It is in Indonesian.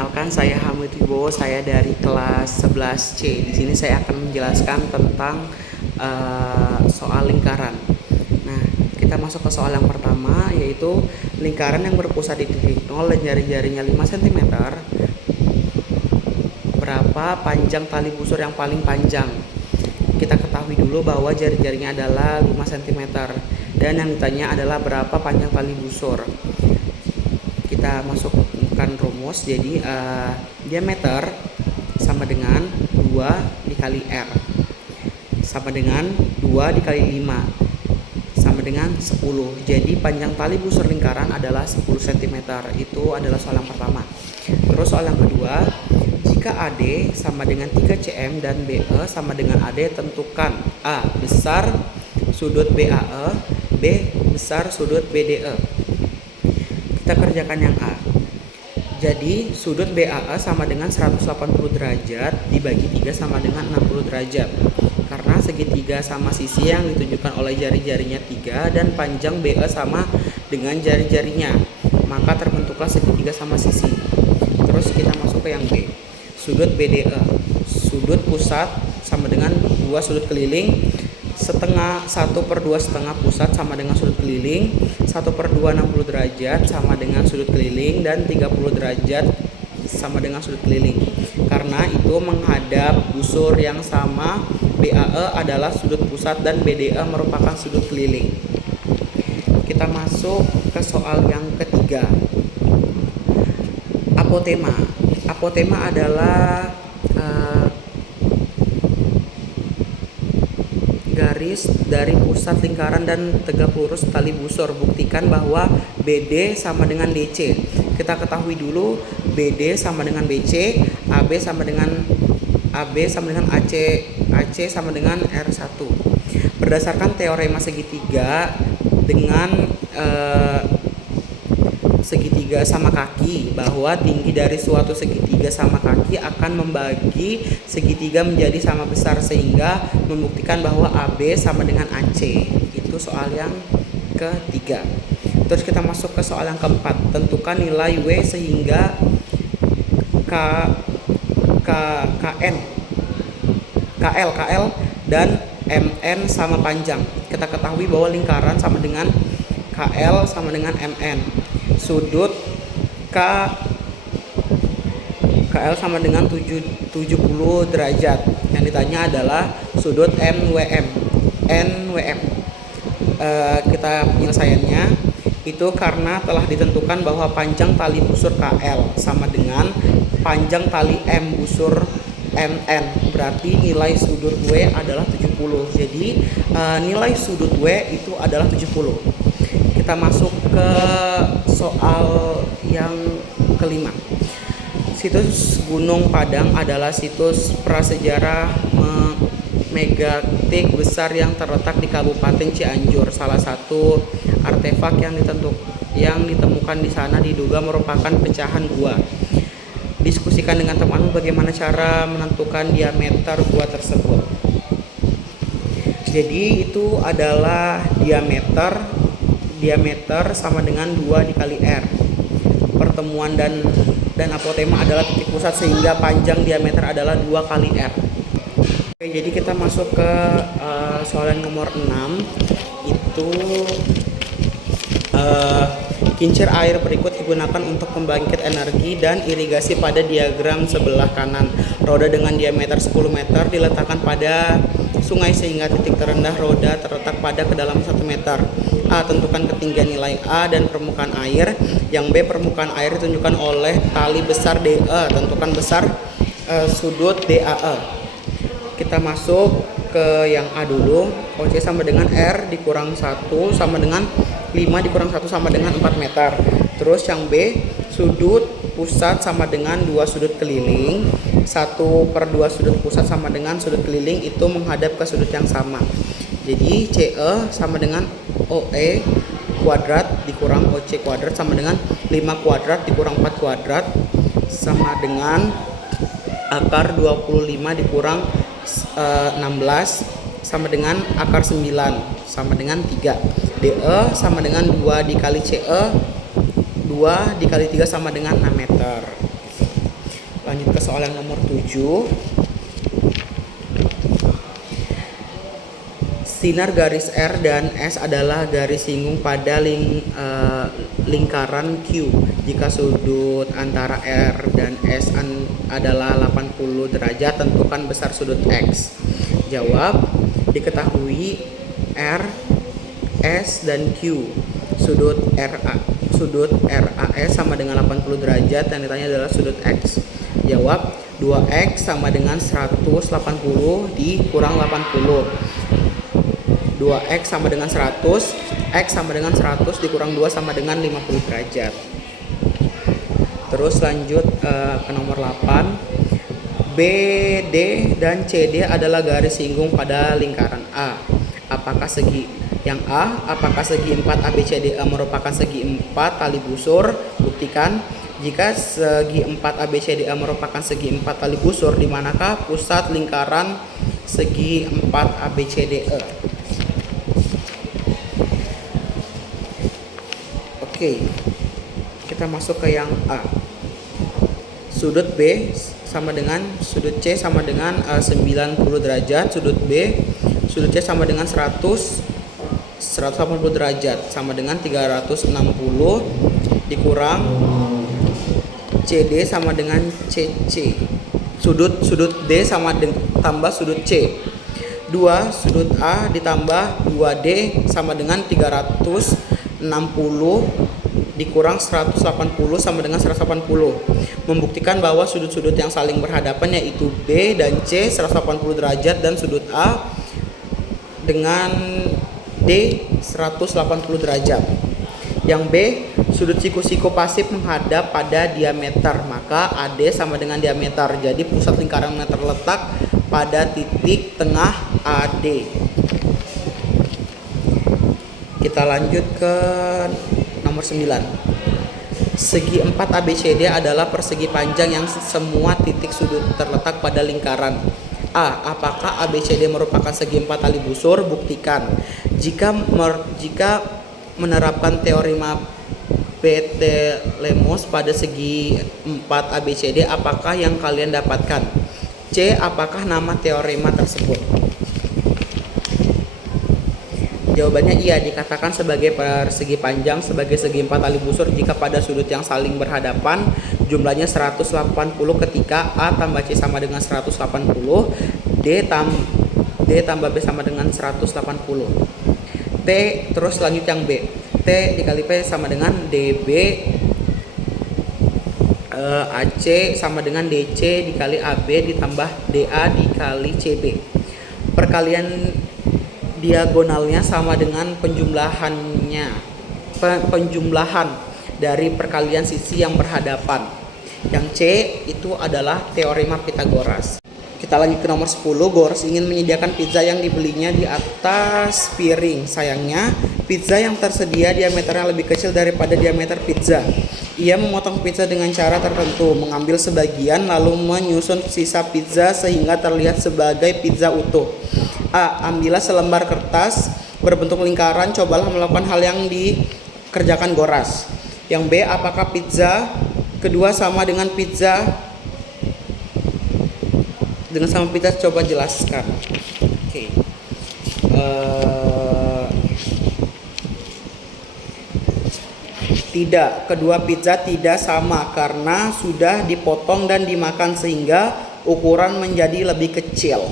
Perkenalkan, saya Hamid Wibowo, saya dari kelas 11C. Di sini saya akan menjelaskan tentang soal lingkaran. Nah, kita masuk ke soal yang pertama, yaitu lingkaran yang berpusat di titik 0 dan jari-jarinya 5 cm. Berapa panjang tali busur yang paling panjang? Kita ketahui dulu bahwa jari-jarinya adalah 5 cm. Dan yang ditanya adalah berapa panjang tali busur. Kita masukkan rumus, jadi diameter sama dengan 2 dikali R sama dengan 2 dikali 5 sama dengan 10. Jadi panjang tali busur lingkaran adalah 10 cm. Itu adalah soal yang pertama. Terus soal yang kedua, jika AD sama dengan 3 cm dan BE sama dengan AD, tentukan A besar sudut BAE, B besar sudut BDE. Kita kerjakan yang A. Jadi sudut BAE sama dengan 180 derajat dibagi 3 sama dengan 60 derajat. Karena segitiga sama sisi yang ditunjukkan oleh jari-jarinya 3 dan panjang BE sama dengan jari-jarinya, maka terbentuklah segitiga sama sisi. Terus kita masuk ke yang B. Sudut BDE. Sudut pusat sama dengan 2 sudut keliling, setengah 1/2 setengah pusat sama dengan sudut keliling, 1/2 60 derajat sama dengan sudut keliling, dan 30 derajat sama dengan sudut keliling. Karena itu menghadap busur yang sama, BAE adalah sudut pusat dan BDE merupakan sudut keliling. Kita masuk ke soal yang ketiga. Apotema. Apotema adalah garis dari pusat lingkaran dan tegak lurus tali busur. Buktikan bahwa BD sama dengan DC. Kita ketahui dulu BD sama dengan BC, AB sama dengan AC, AC sama dengan R1. Berdasarkan teorema segitiga dengan segitiga sama kaki, bahwa tinggi dari suatu segitiga sama kaki akan membagi segitiga menjadi sama besar, sehingga membuktikan bahwa AB sama dengan AC. Itu soal yang ketiga. Terus kita masuk ke soal yang keempat. Tentukan nilai W sehingga KL dan MN sama panjang. Kita ketahui bahwa lingkaran sama dengan KL sama dengan MN. Sudut KL sama dengan 70 derajat. Yang ditanya adalah sudut NWM. Kita penyelesaiannya itu karena telah ditentukan bahwa panjang tali busur KL sama dengan panjang tali M busur MN. Berarti nilai sudut W adalah 70. Jadi nilai sudut W itu adalah 70. Kita masuk ke soal yang kelima. Situs Gunung Padang adalah situs prasejarah megatik besar yang terletak di Kabupaten Cianjur. Salah satu artefak yang ditemukan di sana diduga merupakan pecahan gua. Diskusikan dengan temanmu bagaimana cara menentukan diameter gua tersebut. Jadi itu adalah diameter sama dengan 2 dikali R. Pertemuan dan apotema adalah titik pusat, sehingga panjang diameter adalah 2 kali R. Oke, jadi kita masuk ke soal yang nomor 6. Itu kincir air berikut digunakan untuk pembangkit energi dan irigasi pada diagram sebelah kanan. Roda dengan diameter 10 meter diletakkan pada sungai sehingga titik terendah roda terletak pada kedalaman 1 meter. A. Tentukan ketinggian nilai A dan permukaan air. Yang B. Permukaan air ditunjukkan oleh tali besar DE. Tentukan besar sudut DAE. Kita masuk ke yang A dulu. OC sama dengan R dikurang 1 sama dengan 5 dikurang 1 sama dengan 4 meter. Terus yang B, sudut pusat sama dengan 2 sudut keliling. 1/2 sudut pusat sama dengan sudut keliling itu menghadap ke sudut yang sama. Jadi CE sama dengan OE kuadrat dikurang OC kuadrat sama dengan 5 kuadrat dikurang 4 kuadrat sama dengan akar 25 dikurang 16 sama dengan akar 9 sama dengan 3. DE sama dengan 2 dikali CE, 2 dikali 3 sama dengan 6 meter. Lanjut ke soal yang nomor 7. Sinar garis R dan S adalah garis singgung pada lingkaran Q. Jika sudut antara R dan S adalah 80 derajat, tentukan besar sudut X. Jawab, diketahui R, S, dan Q. Sudut RAS sama dengan 80 derajat, yang ditanya adalah sudut X. Jawab, 2X sama dengan 180 dikurang 80. 2X sama dengan 100, X sama dengan 100 dikurang 2 sama dengan 50 derajat. Terus lanjut ke nomor 8. BD dan CD adalah garis singgung pada lingkaran A. Apakah segi 4 ABCDE merupakan segi 4 tali busur? Buktikan. Jika segi 4 ABCDE merupakan segi 4 tali busur, di manakah pusat lingkaran segi 4 ABCDE? Oke, kita masuk ke yang A. Sudut B sama dengan sudut C sama dengan 90 derajat. Sudut C sama dengan 180 derajat, sama dengan 360 dikurang CD sama dengan CC. Sudut D sama tambah sudut C. 2 sudut A ditambah 2D sama dengan 360 dikurang 180 sama dengan 180. Membuktikan bahwa sudut-sudut yang saling berhadapan yaitu B dan C 180 derajat dan sudut A dengan D 180 derajat. Yang B, sudut siku-siku pasif menghadap pada diameter, maka AD sama dengan diameter. Jadi pusat lingkaran terletak pada titik tengah AD. Kita lanjut ke nomor 9. Segi 4 ABCD adalah persegi panjang yang semua titik sudut terletak pada lingkaran. A. Apakah ABCD merupakan segi 4 tali busur? Buktikan. Jika menerapkan teorema Ptolemaios pada segi 4 ABCD, apakah yang kalian dapatkan? C. Apakah nama teorema tersebut? Jawabannya iya, dikatakan sebagai persegi panjang sebagai segi 4 tali busur jika pada sudut yang saling berhadapan jumlahnya 180 ketika A tambah C sama dengan 180, D tambah B sama dengan 180. Terus lanjut yang B. T dikali P sama dengan DB, AC sama dengan DC dikali AB ditambah DA dikali CB. Perkalian diagonalnya sama dengan penjumlahan dari perkalian sisi yang berhadapan. Yang C itu adalah teorema Pythagoras. Kita lanjut ke nomor 10. Gores ingin menyediakan pizza yang dibelinya di atas piring. Sayangnya, pizza yang tersedia diameternya lebih kecil daripada diameter pizza. Ia memotong pizza dengan cara tertentu, mengambil sebagian lalu menyusun sisa pizza sehingga terlihat sebagai pizza utuh. A. Ambillah selembar kertas berbentuk lingkaran, cobalah melakukan hal yang dikerjakan Gores. Yang B. Apakah pizza kedua sama dengan pizza? Coba jelaskan. Oke. Tidak, kedua pizza tidak sama karena sudah dipotong dan dimakan sehingga ukuran menjadi lebih kecil.